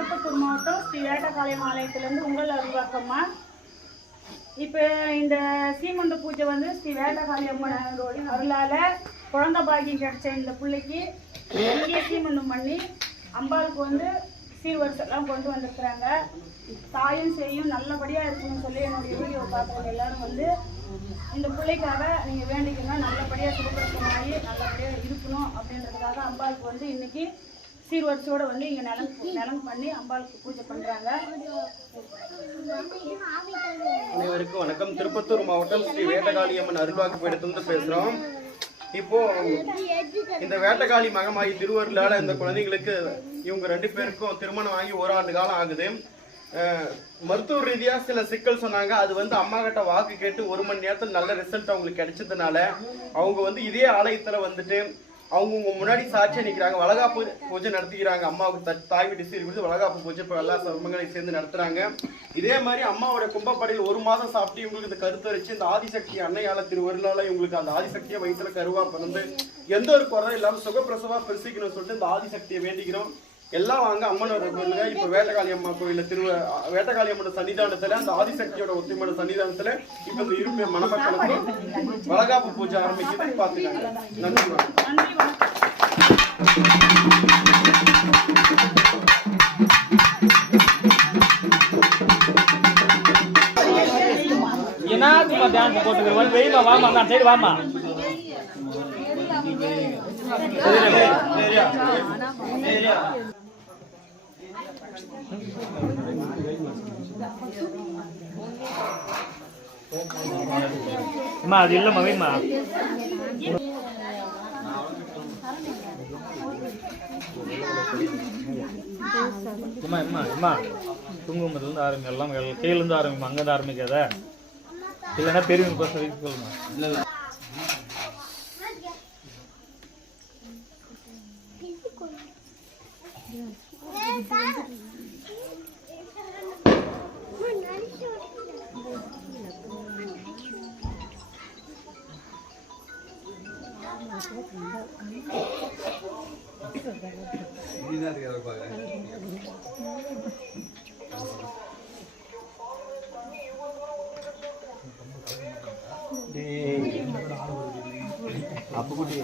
திருப்பத்தூர் மாவட்டம் ஸ்ரீ வேட்டக்காளியம்மன் ஆலயத்திலேருந்து உங்கள் அருள்வாக்கம்மா. இப்போ இந்த சீமந்த பூஜை வந்து ஸ்ரீ வேட்டக்காளியம்மன் அருளால் குழந்தை பாக்கியம் கிடைச்ச இந்த பிள்ளைக்கு இங்கே சீமந்தம் பண்ணி அம்பாளுக்கு வந்து சீர்வரிசெல்லாம் கொண்டு வந்திருக்கிறாங்க. தாயும் செய்யும் நல்லபடியாக இருக்கணும்னு சொல்லி என்னுடைய வீடியோ பார்க்குறவங்க எல்லாரும் வந்து இந்த பிள்ளைக்காக நீங்கள் வேண்டிக்கங்க, நல்லபடியாக சுகப்பிரசமாகி நல்லபடியாக இருக்கணும் அப்படின்றதுக்காக அம்பாளுக்கு வந்து இன்னைக்கு சீர்வரிசையோடு வந்து இங்கே நலம் பண்ணி அம்பாளுக்கு பூஜை பண்ணுறாங்க. அனைவருக்கும் வணக்கம். திருப்பத்தூர் மாவட்டம் ஸ்ரீ வேட்டகாளியம்மன் அருள்வாக்கு பீடத்திலிருந்து பேசுகிறோம். இப்போ இந்த வேட்டகாளி மகமாயி திருவருளால இந்த குழந்தைங்களுக்கு இவங்க 2 பேருக்கும் திருமணம் ஆகி 1 ஆண்டு காலம் ஆகுது. மருத்துவ ரீதியா சில சிக்கல் சொன்னாங்க. அது வந்து அம்மா கிட்ட வாக்கு கேட்டு 1 மணி நேரத்தில் நல்ல ரிசல்ட் அவங்களுக்கு கிடைச்சதுனால அவங்க வந்து இதே ஆலயத்துல வந்துட்டு அவங்க முன்னாடி சாட்சியா நிற்கிறாங்க. வளகாப்பு பூஜை நடத்திக்கிறாங்க. அம்மாவுக்கு தாய் வீட்டு சீர் கொடுத்து வளகாப்பு பூஜை இப்போ எல்லா சமங்களையும் சேர்ந்து நடத்துறாங்க. இதே மாதிரி அம்மாவோட கும்பப்படையில் 1 மாதம் சாப்பிட்டு இவங்களுக்கு இந்த கருத்தரிச்சு இந்த ஆதிசக்தி அன்னையால திருவருளால இவங்களுக்கு அந்த ஆதிசக்தியை வயிற்றுல கருவா பிறந்து எந்த ஒரு குறை இல்லாமல் சுகப்பிரசவா பெருசிக்கணும்னு சொல்லிட்டு இந்த ஆதிசக்தியை வேண்டிக்கிறோம். எல்லாம் வாங்க அம்மனோட கோயிலுங்க. இப்ப வேட்டகாளி அம்மா கோயில வேட்டகாளி அம்மனோட சன்னிதானத்துல அந்த ஆதிசக்தியோட ஒத்துமையோட சன்னிதானத்துல இப்ப இந்த இருப்பை மணமக்களுக்கு வளகாப்பு பூஜை ஆரம்பிக்கிறது பாத்துக்காங்க. நன்றி. என்னத்துமா டான்ஸ் போட்டுக்கிறவன் வெயிமா வாமா நான் சைடு வாமா. அம்மா அது இல்லம்மா வேணுமா? அம்மா அம்மா அம்மா குங்குமத்துலேருந்து ஆரம்பி எல்லாம் கீழேருந்து ஆரம்பிமா, அங்கேருந்து ஆரம்பிக்காத. இல்லைன்னா பெரியவங்க பஸ் வைக்க சொல்லுமா. இல்லை இல்லை அப்ப கூட்டி